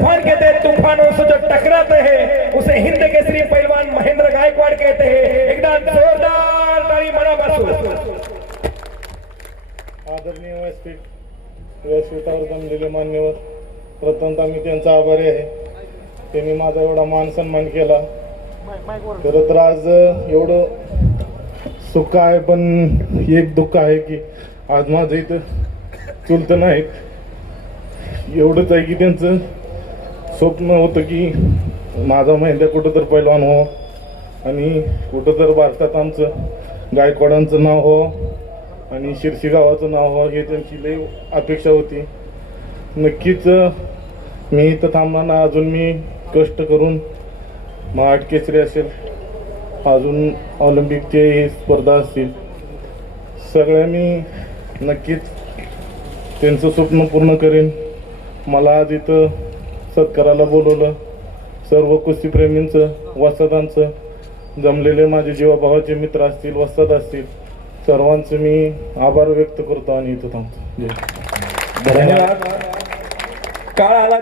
तूफान कहते हैं, तूफानों से जो टकराते हैं उसे हिंद केसरी पहलवान महेंद्र गायकवाड कहते हैं। एकदा जोरदार ताली मनापासून। आदरणीय व्यासपीठावर जमलेले मान्यवर, प्रथमतः मी त्यांचा आभारी आहे. त्यांनी माझा एवढा मान सन्मान केला. खरं तर आज एवढं सुख आहे, पण एक दुःख आहे की आज माझं इथं चुलत नाहीत. एवढंच आहे की त्यांचं स्वप्न होतं की माझा महेंद्र कुठं तर पैलवान हो आणि कुठं तर भारतात आमचं गायकवाडांचं नाव हो आणि शिरशी गावाचं नाव हो, हे त्यांची लई अपेक्षा होती. नक्कीच मी इथं थांबणार ना. अजून मी कष्ट करून महाड केसरी असेल, अजून ऑलिम्पिकचे स्पर्धा असतील, सगळ्या मी नक्कीच त्यांचं स्वप्न पूर्ण करेन. मला आज इथं सत्काराला बोलवलं. सर्व कुस्तीप्रेमींचं, वस्तादांचं, जमलेले माझे जीवाभावाचे मित्र असतील, वस्ताद असतील, सर्वांचे मी आभार व्यक्त करतो आणि इथं थांबतो. धन्यवाद. काळ आला